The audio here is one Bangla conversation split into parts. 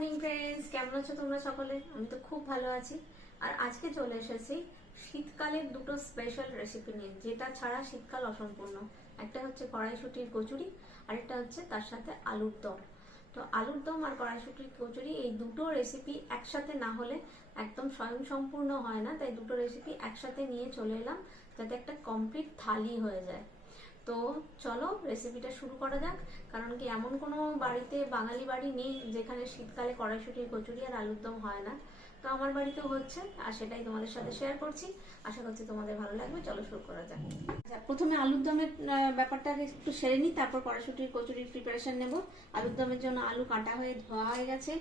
মর্নিং ফ্রেন্ডস কেমন আছো তোমরা সকলে? আমি তো খুব ভালো আছি। আর আজকে চলে এসেছি শীতকালের দুটো স্পেশাল রেসিপি নিয়ে, যেটা ছাড়া শীতকাল অসম্পূর্ণ। একটা হচ্ছে কড়াইশুটির কচুরি আর একটা হচ্ছে তার সাথে আলুর দম। তো আলুর দম আর কড়াইশুটির কচুরি এই দুটো রেসিপি একসাথে না হলে একদম স্বয়ং সম্পূর্ণ হয় না। তাই দুটো রেসিপি একসাথে নিয়ে চলে এলাম, যাতে একটা কমপ্লিট থালি হয়ে যায়। তো চলো রেসিপিটা শুরু করা যাক। কারণ কি এমন কোনো বাড়িতে বাঙালি বাড়ি নেই যেখানে শীতকালে কড়াইশুটির কচুরি আর আলুর দম হয় না। তো আমার বাড়িতেও হচ্ছে আর সেটাই তোমাদের সাথে শেয়ার করছি। আশা করছি তোমাদের ভালো লাগবে। চলো শুরু করা যাক। আচ্ছা প্রথমে আলুর দমের ব্যাপারটা একটু সেরে নিই, তারপর কড়াইশুটির কচুরির প্রিপারেশন নেব। আলুর দমের জন্য আলু কাটা হয়ে ধোয়া হয়ে গেছে।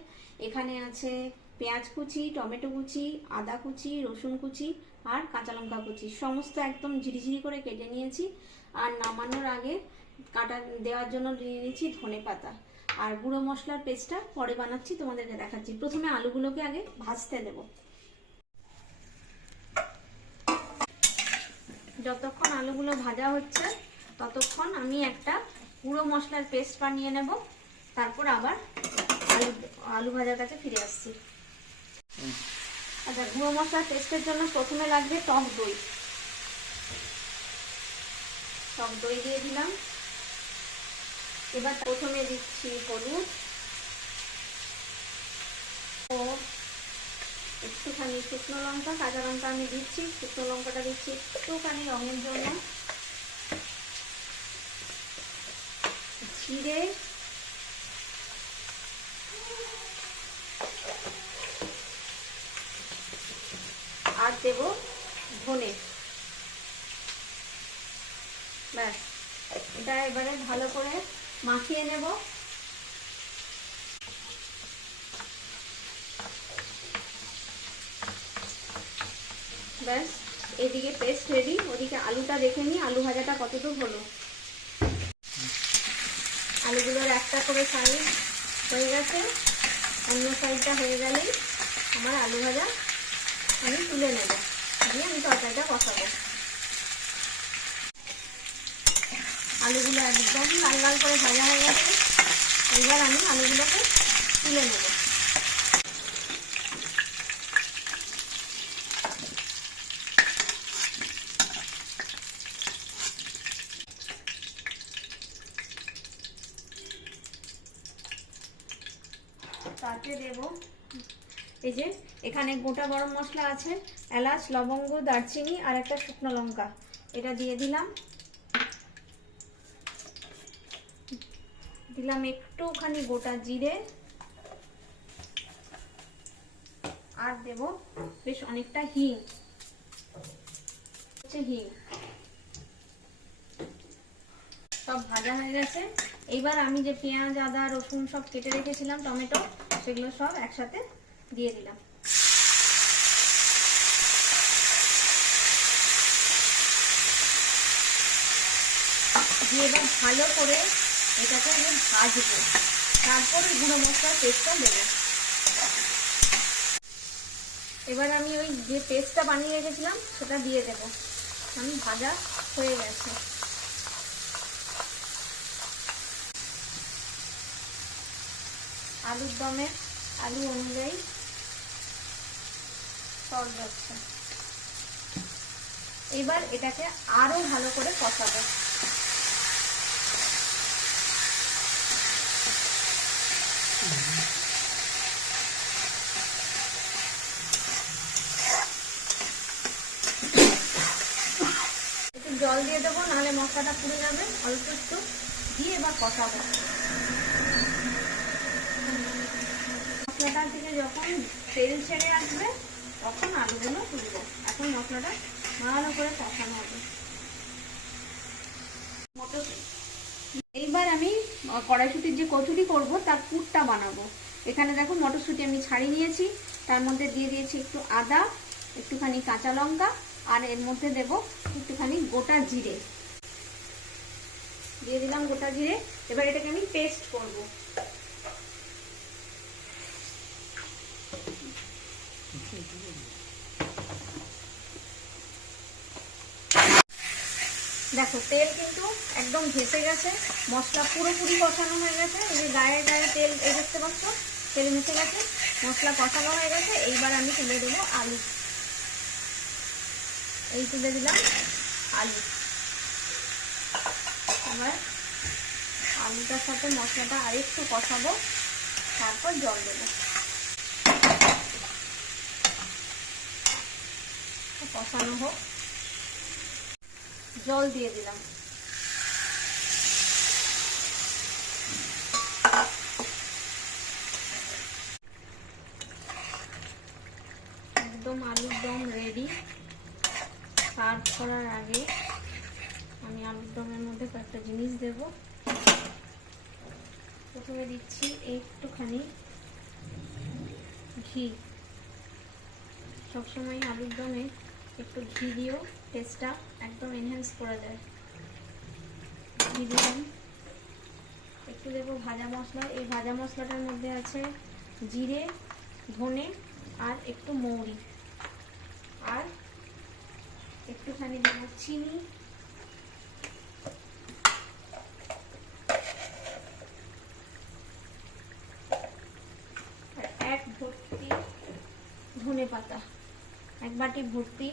এখানে আছে পেঁয়াজ কুচি, টমেটো কুচি, আদা কুচি, রসুন কুচি আর কাঁচা লঙ্কা কুচি। সমস্ত একদম ঝিরিঝিরি করে কেটে নিয়েছি। আর নামানোর আগে কাটা দেওয়ার জন্য নিয়ে নিয়েছি ধনে পাতা। আর গুঁড়ো মশলার পেস্টটা পরে বানাচ্ছি, তোমাদেরকে দেখাচ্ছি। প্রথমে আলুগুলোকে আগে ভাজতে দেব। যতক্ষণ আলুগুলো ভাজা হচ্ছে, ততক্ষণ আমি একটা গুঁড়ো মশলার পেস্ট বানিয়ে নেব। তারপর আবার আলু আলু ভাজার কাছে ফিরে আসছি। আচ্ছা গুঁড়ো মশলার পেস্টের জন্য প্রথমে লাগবে টক দই। টক দই দিয়ে দিলাম। এবার প্রথমে দিচ্ছি হলুদ। ও, একটুখানি শুকনো লঙ্কা, কাঁচা লঙ্কা আমি দিচ্ছি, শুকনো লঙ্কাটা দিচ্ছি একটুখানি রঙের জন্য। জিরে। আর দেব ধনে। ব্যাস, এটা এবারে ভালো করে মাখিয়ে নেব। ব্যাস, এদিকে পেস্ট রেডি ওদিকে আলুটা দেখে নিই, আলু ভাজাটা কতটুকু হলো। আলুগুলোর একটা করে সাইড হয়ে গেছে, অন্য সাইডটা হয়ে গেলেই আমার আলু ভাজা আমি তুলে নেব। দিয়ে আমি তরকারিটা বসাবো। আলুগুলো একদম লাল লাল করে ভাজা হয়ে গেছে। এবার আমি আলুগুলোকে তুলে নেব। তাতে দেব এই যে এখানে গোটা গরম মশলা আছে, এলাচ, লবঙ্গ, দারচিনি আর একটা শুকনো লঙ্কা। এটা দিয়ে দিলাম। দিলাম একটুখানি গোটা জিরে। আর দেব বেশ অনেকটা হিং। হচ্ছে হিং। সব ভাজা হয়ে গেছে। এইবার আমি যে পেঁয়াজ, আদা, রসুন সব কেটে রেখেছিলাম, টমেটো, সেগুলো সব একসাথে দিয়ে দিলাম। দিয়ে এবার ভালো করে এটাকে আমি ভাজবো। তারপরে গুঁড়ো মশলার পেস্টটা দেবো। এবার আমি ওই যে পেস্টটা বানিয়ে রেখেছিলাম, সেটা দিয়ে দেবো। আমি ভাজা হয়ে গেছে। আলুর দমে, আলু অনুযায়ী সর যাচ্ছে। এবার এটাকে আরও ভালো করে কষাবো। জল দিয়ে দেবো, নাহলে মশলাটা পুড়ে যাবে। অল্প একটু দিয়ে এবার কষাবো। মশলাটা থেকে যখন তেল ছেড়ে আসবে, তখন আলুগুলো তুলবো। এখন মশলাটা ভালো করে কষানো হবে। মটরশুঁটি এইবার আমি কড়াইশুটির যে কচুরি করব, তার পুরটা বানাবো। এখানে দেখো মটরশুঁটি আমি ছাড়িয়ে নিয়েছি। তার মধ্যে দিয়ে দিয়েছি একটু আদা, একটুখানি কাঁচা লঙ্কা আর এর মধ্যে দেব একটুখানি গোটা জিরে। দিয়ে দিলাম গোটা জিরে। এবার এটাকে আমি পেস্ট করব। দেখো, তেল কিন্তু একদম ভেসে গেছে। মশলা পুরোপুরি কষানো হয়ে গেছে। এই যে গায়ে গায়ে তেল এই দেখতে পাচ্ছ? তেল মিশে গেছে, মশলা কষানো হয়ে গেছে। এইবার আমি তুলে দেবো আলু। এই তুলে দিলাম, আলু। এবার আলুটার সাথে মশলাটা আরেকটু কষাবো, তারপর জল দেবো। কষানো হোক। জল দিয়ে দিলাম। একদম আলুর দম রেডি সার্ভ করার আগে আমি আলুর দমের মধ্যে কয়েকটা জিনিস দেব। প্রথমে দিচ্ছি একটুখানি ঘি। সবসময় আলুর দমে একটু ঘি দিয়েও টেস্টটা একদম এনহ্যান্স করা যায় ঘি দিলাম। একটু দেবো ভাজা মশলা। এই ভাজা মশলাটার মধ্যে আছে জিরে, ধনে আর একটু মৌরি। আর একটুখানি দেবো চিনি। এক ভর্তি ধনে পাতা। এক বাটি ভর্তি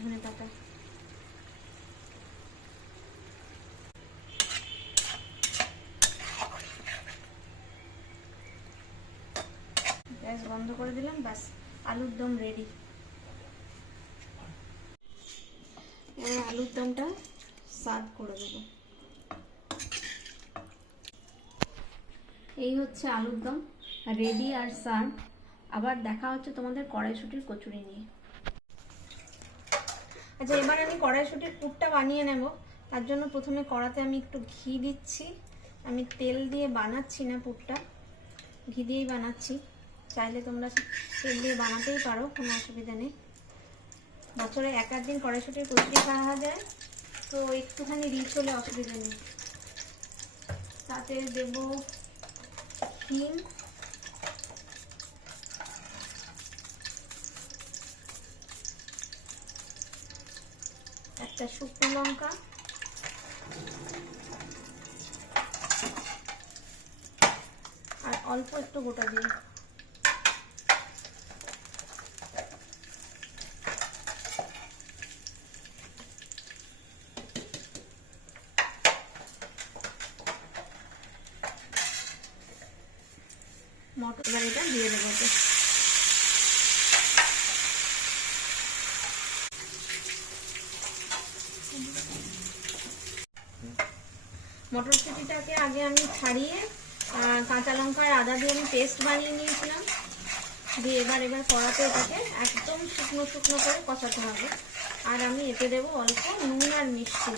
ধনে পাতা। গ্যাস বন্ধ করে দিলাম, ব্যাস, আলুর দম রেডি এবার আলুর দমটা সার্ভ করে দেবো। এই হচ্ছে আলুর দম রেডি আর সার্ভ আবার দেখা হচ্ছে তোমাদের কড়াইশুটির কচুরি নিয়ে। আচ্ছা এবার আমি কড়াইশুটির পুরটা বানিয়ে নেব। তার জন্য প্রথমে কড়াতে আমি একটু ঘি দিচ্ছি। আমি তেল দিয়ে বানাচ্ছি না পুরটা। ঘি দিয়েই বানাচ্ছি। চাইলে তোমরা তেল দিয়ে বানাতেই পারো, কোনো অসুবিধা নেই। বছরে এক দিন কড়াইশুটির কচুরি খাওয়া যায়। তো একটুখানি রিচ হলে অসুবিধা নেই। তাতে দেব হিং একটা শুকনো লঙ্কা। আর অল্প একটু গোটা দিন মটর এটা দিয়ে দেবো। মটরশুঁটিটাকে আগে আমি ছাড়িয়ে কাঁচা লঙ্কা আর আদা দিয়ে আমি পেস্ট বানিয়ে নিয়েছিলাম। দিয়ে এবার এবার কড়াতে এটাকে একদম শুকনো শুকনো করে কষাতে হবে। আর আমি এতে দেবো অল্প নুন আর মিষ্টি।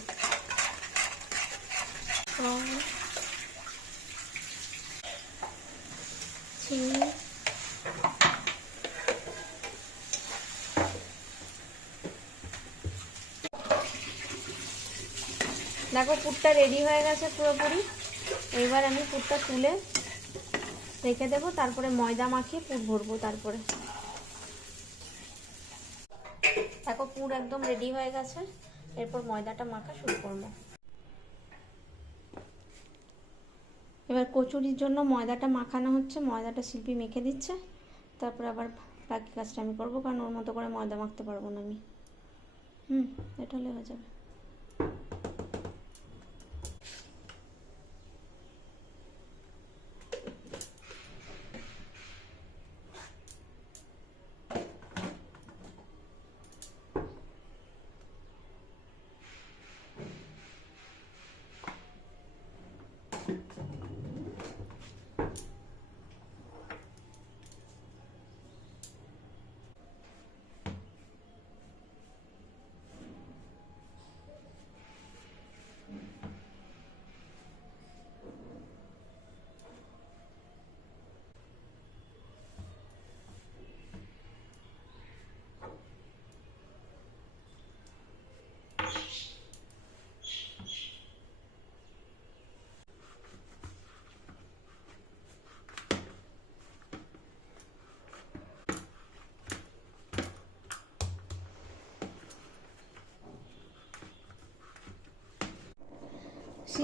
তো দেখো, পুরটা রেডি হয়ে গেছে পুরোপুরি। এবার আমি পুরটা তুলে রেখে দেবো, তারপরে ময়দা মাখিয়ে পুর ভরবো তারপরে। দেখো, পুর একদম রেডি হয়ে গেছে। এরপর ময়দাটা মাখা শুরু করব। এবার কচুরির জন্য ময়দাটা মাখানো হচ্ছে, ময়দাটা শিল্পী মেখে দিচ্ছে। তারপর আবার বাকি কাজটা আমি করব, কারণ ওর মতো করে ময়দা মাখতে পারব না আমি। হুম, এটা হলে হয়ে যাবে।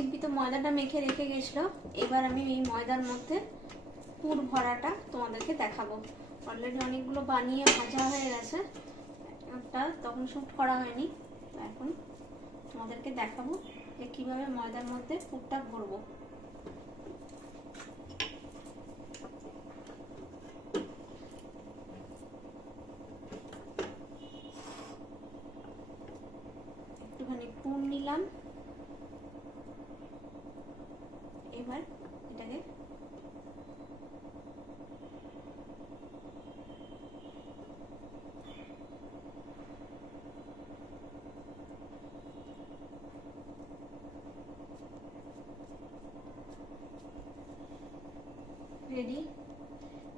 শিল্পী তো ময়দাটা মেখে রেখে গেছিল। এবার আমি এই ময়দার মধ্যে পুর ভরাটা তোমাদেরকে দেখাবো। অলরেডি অনেকগুলো বানিয়ে ভাজা হয়ে গেছে। একটা তখন শ্যুট করা হয়নি। এখন তোমাদেরকে দেখাবো যে কীভাবে ময়দার মধ্যে পুরটা ভরবো। একটুখানি পুর নিলাম এবার এটাকে রেডি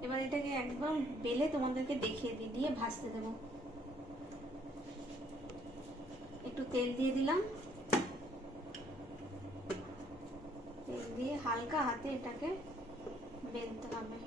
এবার এটাকে একদম বেলে তোমাদেরকে দেখিয়ে দিই, দিয়ে ভাজতে দেব। একটু তেল দিয়ে দিলাম। তেল দিয়ে হালকা হাতে এটাকে বেলতে হবে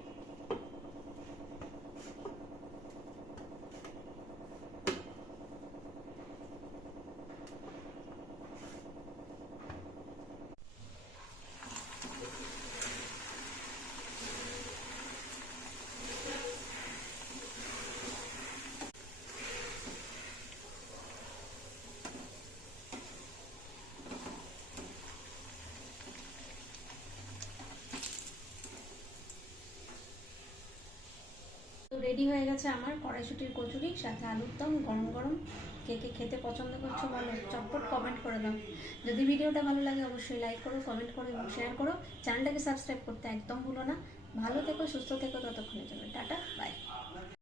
তো রেডি হয়ে গেছে আমার কড়াইশুটির কচুরি, সাথে আলুর দম, গরম গরম। কে কে খেতে পছন্দ করছ বলো, চটপট কমেন্ট করে দাও। যদি ভিডিওটা ভালো লাগে অবশ্যই লাইক করো কমেন্ট করো এবং শেয়ার করো। চ্যানেলটাকে সাবস্ক্রাইব করতে একদম ভুলো না। ভালো থেকো, সুস্থ থেকো, ততক্ষণের জন্য টাটা বাই